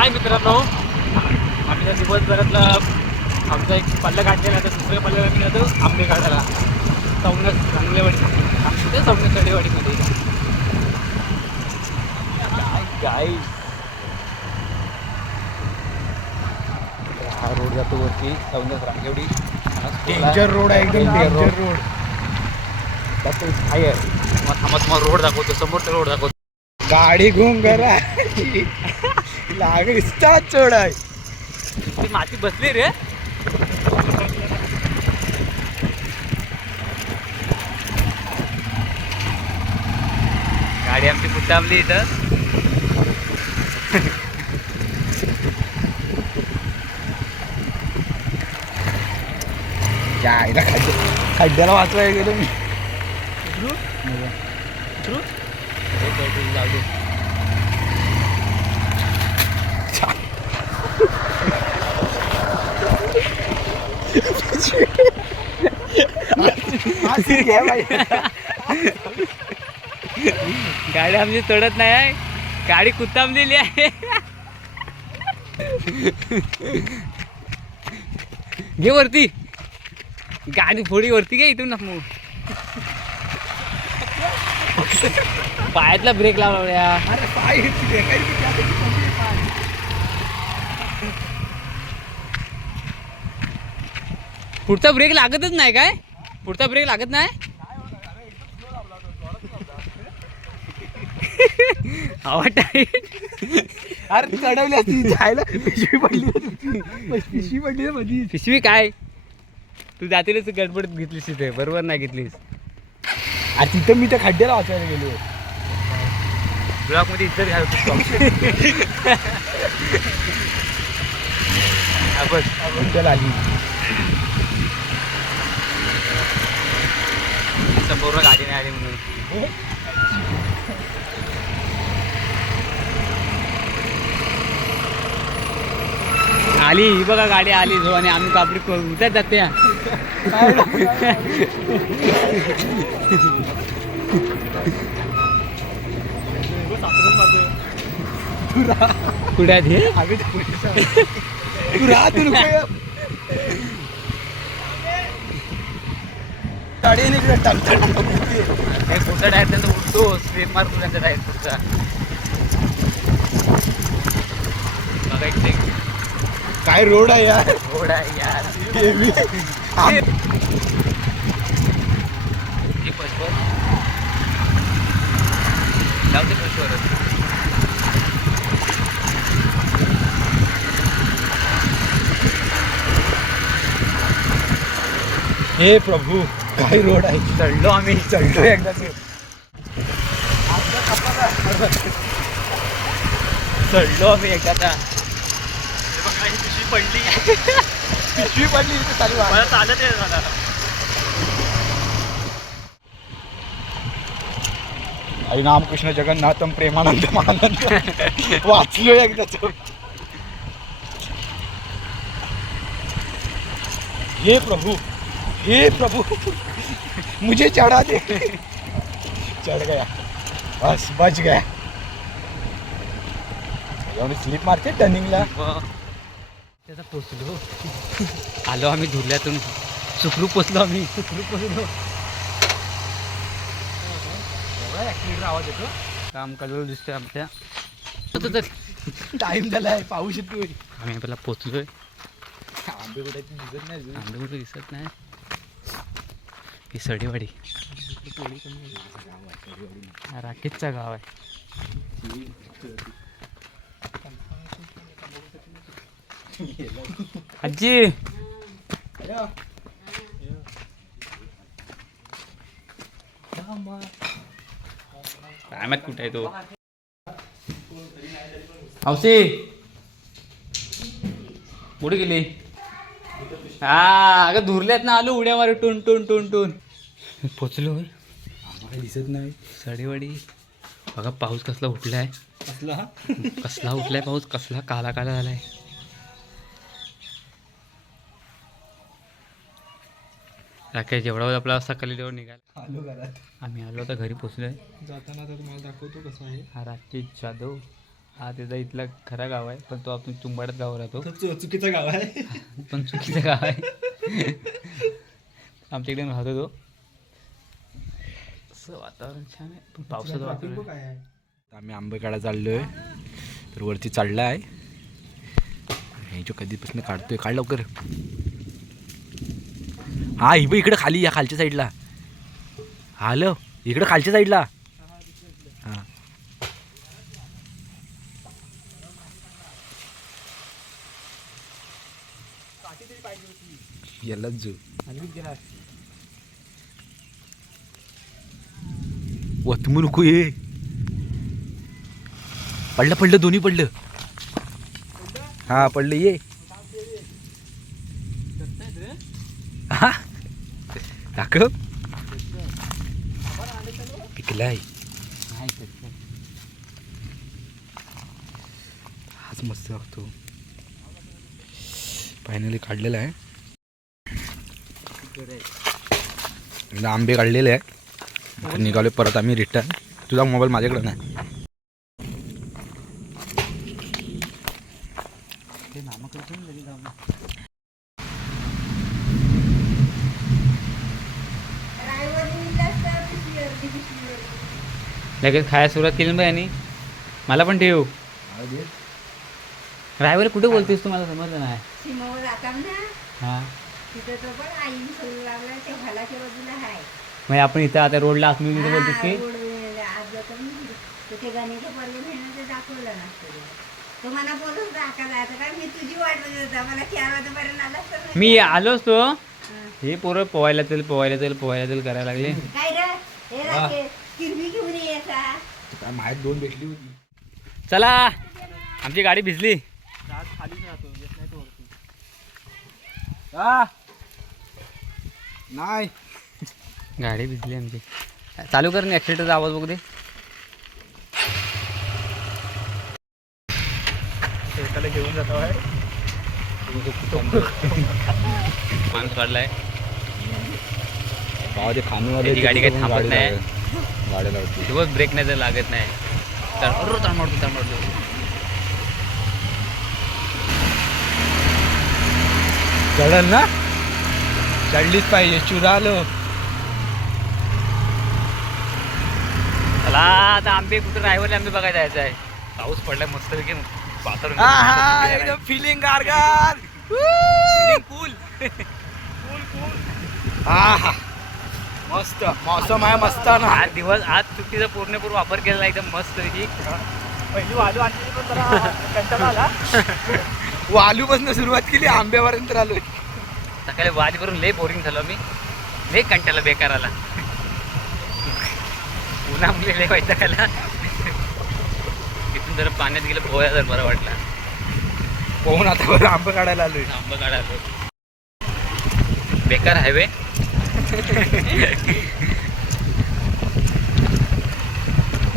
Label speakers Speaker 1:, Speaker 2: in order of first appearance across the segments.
Speaker 1: हाय मित्रांनो. आम्ही त्या दिवसभरातला आमचा एक पल्ला काढलेला तर दुसऱ्या पल्ल्याला मी जातो आंबे काढायला सौनस चांगलेवाडी आमच्या सौनस चढेवाडीमध्ये हा रोड जातो वरती. सौनस रांगेवडी
Speaker 2: डेंजर रोड आहे एकदम. डेंजर रोड
Speaker 1: जातो हाय मग थांबा तुम्हाला रोड दाखवतो. समोरचा रोड दाखवतो.
Speaker 2: गाडी घुम करा चढ आहे.
Speaker 1: ती माती बसली रे. गाडी आमची कुठे इथं.
Speaker 2: ना खड्डे खड्ड्याला वाचवायला गेलो मी.
Speaker 1: जाऊ दे. गाडी आमची चढत नाही आहे. गाडी कुत्तामलेली आहे. घे वरती. गाडी थोडी वरती घे इथून. ना मग पायातला ब्रेक लावला
Speaker 2: अरे पाय.
Speaker 1: पुढचा ब्रेक लागतच नाही काय? पुढचा ब्रेक लागत नाही? हवा टाईट
Speaker 2: अरे चढवली असती जायला. पिशवी पडली. पिशवी पडली ना मधी.
Speaker 1: पिशवी काय? तू जातीलच गडबडीत घेतलीस तिथे बरोबर नाही घेतलीस.
Speaker 2: अरे तिथं मी त्या खड्ड्याला वाचवायला गेलो.
Speaker 1: ब्लॉकमध्ये इज्जत हा बस.
Speaker 2: खड्ड्याला आली.
Speaker 1: समोर गाडी नाही आली म्हणून. आली ही बघा गाडी आली जो आणि आम्ही कापडी उद्याच जाते. कुठे आहेत हे
Speaker 2: आम्ही ते पोलीस आहोत. तू राहा तू रुपये गाडी आहे ना इकडे टमटम टमटम.
Speaker 1: ते पुढचा टायर त्यांचा उडतो स्ट्रेप मारतो त्यांचा टायर पुढचा बघा इथे
Speaker 2: काय रोड आहे यार?
Speaker 1: घोडा आहे यार. हे पशवर.
Speaker 2: हे प्रभू. काय रोड आहे.
Speaker 1: चढलो आम्ही.
Speaker 2: चढलो एकदा
Speaker 1: चढलो आम्ही एकदाचा पिशवी पडली.
Speaker 2: पिशवी पडली चालू
Speaker 1: चालत आहे मला
Speaker 2: हरिनाम कृष्ण जगन्नाथम प्रेमानंद आनंद वाचलो एकदाच हे प्रभू हे प्रभू मुझे चढ़ा दे. चढ़ गया. बस बच गया. एवढी स्लिप मारते टर्निंगला
Speaker 1: त्याचा पोचलो. आलो आम्ही धुरल्यातून. सुखरूप पोचलो आम्ही. सुखरूप पोचलो.
Speaker 2: आवाज येतो.
Speaker 1: काम कळलं दिसतंय आमच्या.
Speaker 2: टाइम झालाय पाहू शकतो
Speaker 1: आम्ही आपल्याला पोचलोय.
Speaker 2: आंबे कुठे दिसत नाही.
Speaker 1: आंबे कुठे दिसत नाही? ही सडीवाडी राकेशचा गाव आहे. आजी! काय कुठे आहे तो? हौसी कुठे गेली? हा अगं धुरल्यात ना आलो उड्या मारे टून टून टून टून. पोचलो
Speaker 2: आम्हाला दिसत नाही.
Speaker 1: सडेवाडी. बघा पाऊस कसला उठलाय.
Speaker 2: असला
Speaker 1: कसला उठलाय पाऊस कसला काला काला झालाय. राकेश जेवढा वेळ आपला सकाळी जेवढं निघाला
Speaker 2: आलो घरात.
Speaker 1: आम्ही आलो आता घरी पोचलोय.
Speaker 2: जाताना आता तुम्हाला दाखवतो कसं आहे.
Speaker 1: हा राकेश जाधव. हा त्याचा इथला खरा गाव आहे पण तो आपण तुंबाडत गाव राहतो.
Speaker 2: चुकीचं गाव आहे.
Speaker 1: पण चुकीचं गाव आहे. आमच्या इकडे राहतो तो. असं वातावरण छान आहे पण पावसाचं वातावरण. आहे.
Speaker 2: आम्ही आंबे काढायला चाललोय तर वरती चालला आहे. हे जो कधीपासून काढतोय काढ लवकर. हा ही बघ इकडे खाली या खालच्या साईडला. हॅलो इकडे खालच्या साईडला. यालाच जो. वतमू नको ये. पडलं पडलं दोन्ही पडलं. हा पडलं ये. हा. दाखव. पिकलाय. हाच मस्त लागतो. फायनली काढलेला आहे. एकदा आंबे काढलेले आहे. निघालो परत आम्ही रिटर्न तुझा मोबाईल माझ्याकडे नाही.
Speaker 1: लगेच खायला सुरुवात केली ना आणि मला पण ठेव. रायवर कुठे बोलतेस तू? मला समजलं नाही. हा.
Speaker 3: तिथं तो पण आई सोडू लागला ते घालाच्या बाजूला आहे
Speaker 1: मग आपण इथं आता रोडला आतमध्ये तिथे बोलतेस
Speaker 3: हा,
Speaker 1: की?
Speaker 3: आज जातो ते भेटणं ते दाखवलं नसतं तो. मला बोलत होता आका जायचं काय मी तुझी वाट बघत होता मला चार वाजेपर्यंत आलाच तर नाही.
Speaker 1: मी आलोच तो
Speaker 3: हा.
Speaker 1: पोरं पोहायला तेल पोहायला तेल पोहायला तेल करायला लागले.
Speaker 3: काय रे? हे राखे किरवी घेऊन यायचा
Speaker 2: काय माहीत दोन भेटली होती.
Speaker 1: चला. आमची गाडी भिजली.
Speaker 2: नाही
Speaker 1: गाडी भिजली आमची. चालू कर ना ॲक्सिडेंटचा आवाज बघू दे.
Speaker 2: घेऊन जातो
Speaker 1: त्याची गाडी काही थांबत नाही.
Speaker 2: लावते
Speaker 1: दिवस ब्रेक नाही तर लागत नाही. तर तळमडतो तळमडतो
Speaker 2: चढल ना? चढलीच पाहिजे चुरालो.
Speaker 1: चला आता आंबे कुठे रायवरले आंबे बघायला जायचं आहे पाऊस पडलाय मस्त पैकी
Speaker 2: एकदम फिलिंग गारगार.
Speaker 1: कूल
Speaker 2: आहा. मस्त मौसम आहे मस्त ना.
Speaker 1: आज दिवस आज सुट्टीचा पूर्णपूर वापर केलेला एकदम मस्त पैकी.
Speaker 2: पहिली वालू आणली पण जरा कंटाळा आला. वालू पासून सुरुवात केली आंब्यापर्यंत आलोय.
Speaker 1: सकाळी वादी करून लय बोरिंग झालो मी. लय कंटाला बेकार आला उन्हामुळे लय वैतागाला तिथून जरा पाण्यात गेलं पोहायला जर बरं वाटला.
Speaker 2: पोहून आता बरं आंबे काढायला आलोय.
Speaker 1: आंबा काढायला. बेकार हायवे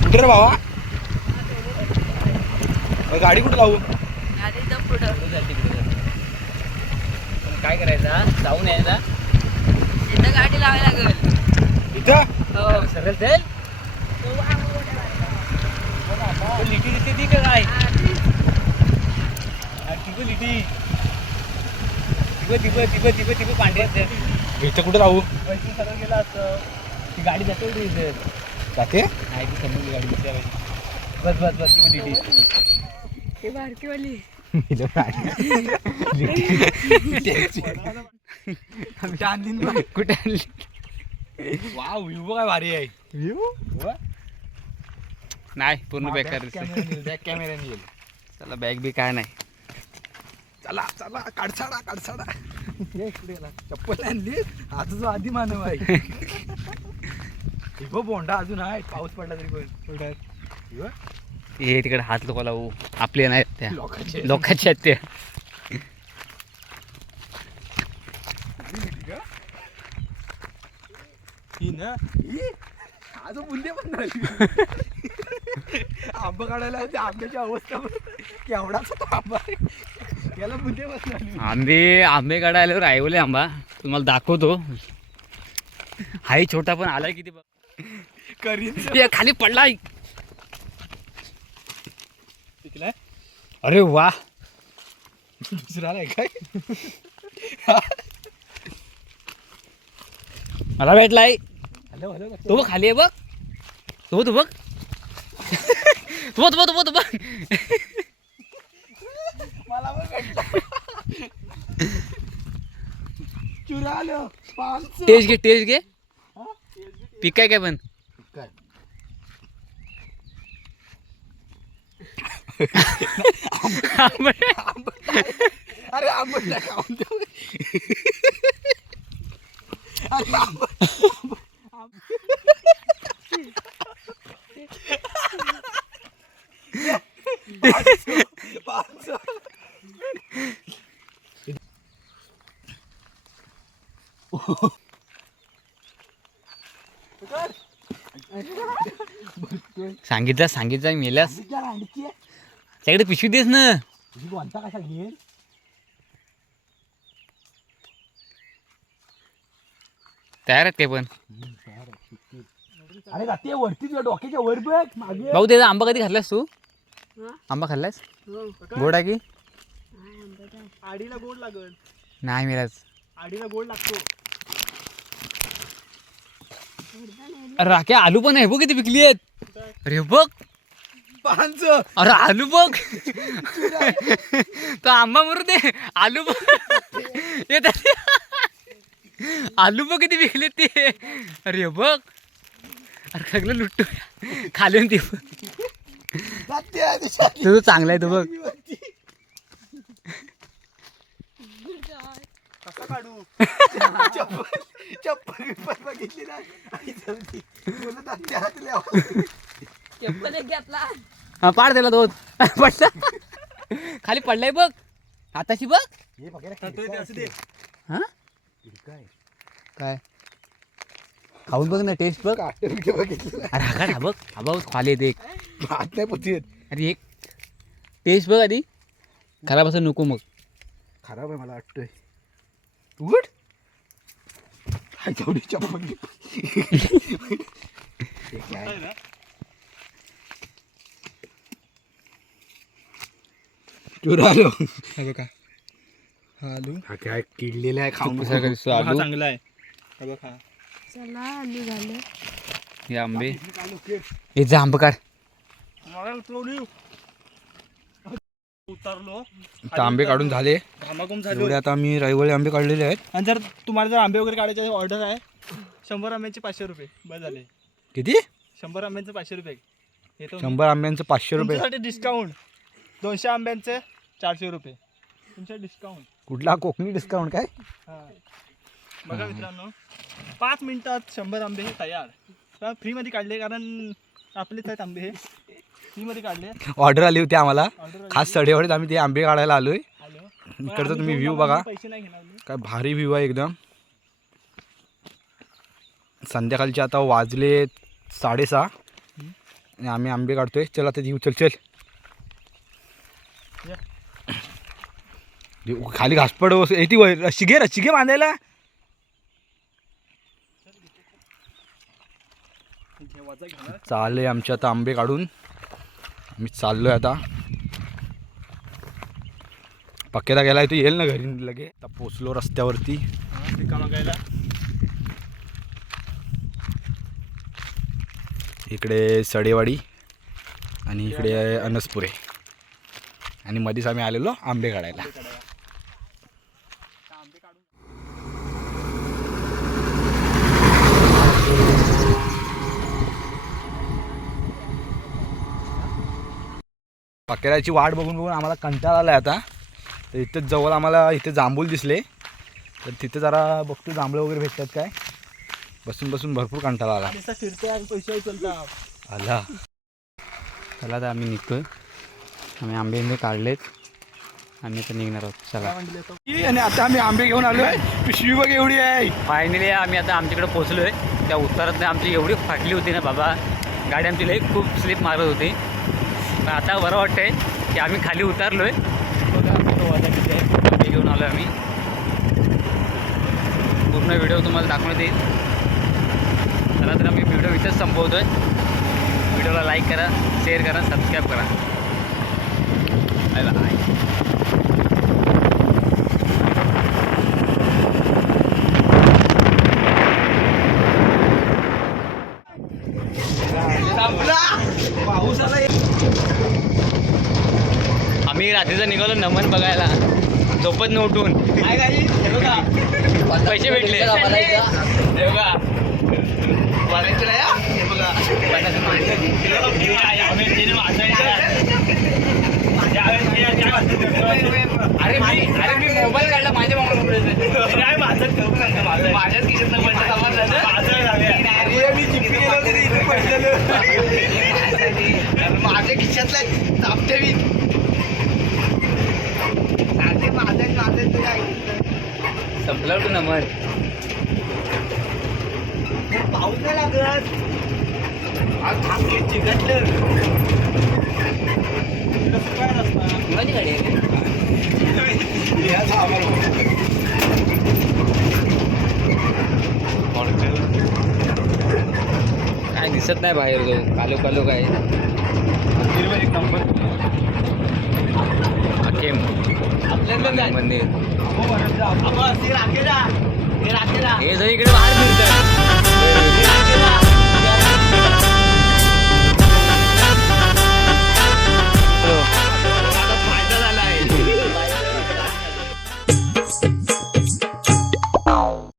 Speaker 2: कुठे रे भावा? अरे गाडी कुठे लावू?
Speaker 1: काय करायचं जाऊन यायचा.
Speaker 3: गाडी लावायला लागेल.
Speaker 2: इथं?
Speaker 1: सरळ जाईल लिटी लिटी ती का काय? तिबं लिटी. तिबं तिबं तिबं तिबं तिबं पांढरे
Speaker 2: इथं कुठे लावू
Speaker 1: सरळ गेला असतं. ती गाडी जाते इथे.
Speaker 2: जाते?
Speaker 1: नाही ती गाडी. बस बस बस तिबं लिटी.
Speaker 3: ते बारकीवाली.
Speaker 1: कुठे आणली?
Speaker 2: वा व्ह्यू काय भारी आहे. व्ह्यू
Speaker 1: नाही पूर्ण बेकार
Speaker 2: बॅक कॅमेऱ्याने येईल
Speaker 1: चला बॅग बी काय नाही.
Speaker 2: चला चला काढसाडा काढसाडा. चप्पल आणली आता जो आधी मानव आहे. बोंडा अजून आहे पाऊस पडला तरी
Speaker 1: हे तिकडे हात लोक लावू आपले नाही त्या.
Speaker 2: लोकांचे.
Speaker 1: लोकांच्या आहेत त्या
Speaker 2: आज बुंदे पण आंबा काढायला होते आंब्याची अवस्था. केवढाच होता आंबा. याला बुंदे पण
Speaker 1: आंबे आंबे काढायला रायवले आंबा. तुम्हाला दाखवतो. हाय छोटा पण आलाय किती बघ.
Speaker 2: करीन.
Speaker 1: खाली पडलाय
Speaker 2: घेतलाय
Speaker 1: अरे वा.
Speaker 2: दुसरा नाही काय?
Speaker 1: मला भेटलाय.
Speaker 2: हॅलो हॅलो
Speaker 1: तो बघ खाली आहे बघ. तो तो बघ. तो तो तो तो बघ.
Speaker 2: मला पण भेटला. चुरा आलं.
Speaker 1: टेस्ट घे टेस्ट घे. पीक काय काय पण
Speaker 2: काय अरे आंबट नाही खाऊन देऊ अरे आंबट पाच
Speaker 1: सांगितलं सांगितलं मेल्यास. त्याकडे पिशवी देस ना.
Speaker 2: तुझी कोणता कसा घेईल?
Speaker 1: तयार आहेत ते पण?
Speaker 2: अरे का ते वरती तुझ्या डोक्याच्या वर बघ मागे.
Speaker 1: भाऊ त्याचा आंबा कधी खाल्लास तू?
Speaker 3: हा?
Speaker 1: आंबा खाल्लास?
Speaker 3: हो
Speaker 1: गोड आहे की?
Speaker 3: हा.
Speaker 2: आडीला गोड लागल.
Speaker 1: नाही मिराज
Speaker 2: आडीला गोड लागतो.
Speaker 1: अरे राख्या आलू पण आहे बघ किती विकली आहेत. अरे बघ.
Speaker 2: पाच
Speaker 1: अरे आलू बघ. तो आंबा मरू दे. आलू बघ. त्या- आलू बघ किती विकले ते. अरे बघ. अरे सगळं लुटतो. खाली ते बघ. तुझं चांगला आहे तो बघ.
Speaker 2: कसा काढू? चप्पल चप्पल बिप्पल बघितली ना? बोलत हात.
Speaker 3: चप्पल घेतला
Speaker 1: हा पाड दिला तो पडला. खाली पडलाय बघ. हाताशी बघ.
Speaker 2: हे.
Speaker 1: हा. काय? खाऊन बघ ना टेस्ट बघ. अरे हा बघ. हा बघ खाली
Speaker 2: हात नाही पुती
Speaker 1: अरे एक. टेस्ट बघ आधी. खराब असं नको मग.
Speaker 2: खराब आहे मला वाटतंय. उघड. हाय तेवढी चप्पल बिप्पल. हे काय? चुरा आलो.
Speaker 4: हा बघा. हा आलू.
Speaker 2: हा काय किडलेला आहे खाऊन
Speaker 1: कसा
Speaker 4: हा
Speaker 1: आलू
Speaker 4: चांगला आहे. हा बघ.
Speaker 3: चला आलू झाले.
Speaker 1: हे आंबे. हे जा आंबे काढ.
Speaker 4: मला उतरवली. उतरलो.
Speaker 2: आता आंबे काढून झाले.
Speaker 4: घामाघूम झालो.
Speaker 2: एवढे आता आम्ही रविवारी आंबे काढलेले आहेत.
Speaker 4: आणि जर तुम्हाला जर आंबे वगैरे काढायचे ऑर्डर आहे. शंभर आंब्यांचे पाचशे रुपये. बस झाले.
Speaker 2: किती?
Speaker 4: शंभर आंब्यांचे पाचशे रुपये. येतो
Speaker 2: शंभर आंब्यांचं पाचशे रुपये.
Speaker 4: तुमच्यासाठी डिस्काउंट दोनशे आंब्यांचे. चारशे रुपये. तुमच्या डिस्काउंट
Speaker 2: कुठला? कोकणी डिस्काउंट काय?
Speaker 4: हां. बघा मित्रांनो पाच मिनिटात शंभर आंबे हे तयार. फ्रीमध्ये काढले कारण आपलेच आहेत आंबे हे. फ्रीमध्ये काढले.
Speaker 2: ऑर्डर आली होती आम्हाला.
Speaker 4: ऑर्डर
Speaker 2: खास सडेवाडीत आम्ही ते आंबे काढायला आलोय.
Speaker 4: आलो.
Speaker 2: इकडचा तुम्ही व्ह्यू बघा.
Speaker 4: पैसे नाही घेणार मी.
Speaker 2: काय भारी व्ह्यू आहे एकदम. संध्याकाळचे आता वाजले साडेसहा. आणि आम्ही आंबे काढतोय. चल आता येऊ चल चल.
Speaker 4: ये.
Speaker 2: खाली घासपड येते वय शिगे र शिगे बांधायला.
Speaker 4: घे,
Speaker 2: चालले आमचे आता आंबे काढून. आम्ही चाललो आहे आता. पक्क्याला गेला तो येईल ना घरी लगे. आता पोचलो रस्त्यावरती. इकडे सडेवाडी आणि इकडे अनसपुरे. आणि मध्येच आम्ही आलेलो आंबे काढायला
Speaker 4: आंबे काढून
Speaker 2: पकेराची वाट बघून बघून आम्हाला कंटाळा आला आता. तर इथं जवळ आम्हाला इथे जांभूल दिसले. तर तिथे जरा बघतो जांभळं वगैरे भेटतात काय. बसून बसून भरपूर कंटाळा आला.
Speaker 4: पैसे उचलता
Speaker 2: आला.
Speaker 1: चला आता आम्ही निघतोय. आम्ही आंबे आंबे काढलेत. आम्ही आता निघणार आहोत. चला.
Speaker 2: आणि आता आम्ही आंबे घेऊन आलोय. पिशवी बघ एवढी आहे.
Speaker 1: फायनली आम्ही आता आमच्याकडे पोहोचलोय. त्या उत्तरात आमची एवढी फाटली होती ना बाबा. गाडी आमची लई खूप स्लिप मारत होती. पण आता बरं वाटतंय की आम्ही खाली उतरलोय. बघा आमच्याकडे घेऊन आलो आम्ही. पूर्ण व्हिडिओ तुम्हाला दाखवण्यात येईल चला तर आम्ही व्हिडिओ इथेच संपवतोय. व्हिडिओला लाईक करा शेअर करा सबस्क्राईब करा बाय बाय
Speaker 2: पाऊस आला
Speaker 1: आम्ही रात्रीचं निघालो नमन बघायला. झोपत न उठून पैसे भेटले. अरे मी अरे मी मोबाईल काढला माझ्या मोबाईल
Speaker 4: माझ्याच खिशातनं पैसे सामान माझ्या खिशातलं चापटे मी सांगते माझं माझं तुला
Speaker 1: नमन
Speaker 4: पाऊस नाही लागत. आज चिकटलं काय नसतं
Speaker 1: कुणाची गाडी आहे काय? दिसत नाही बाहेर तो. कालो कालो काय?
Speaker 4: आपल्यातलं
Speaker 1: मंदिर
Speaker 4: आपण राखेला
Speaker 1: हे जर इकडे बाहेर फिरतात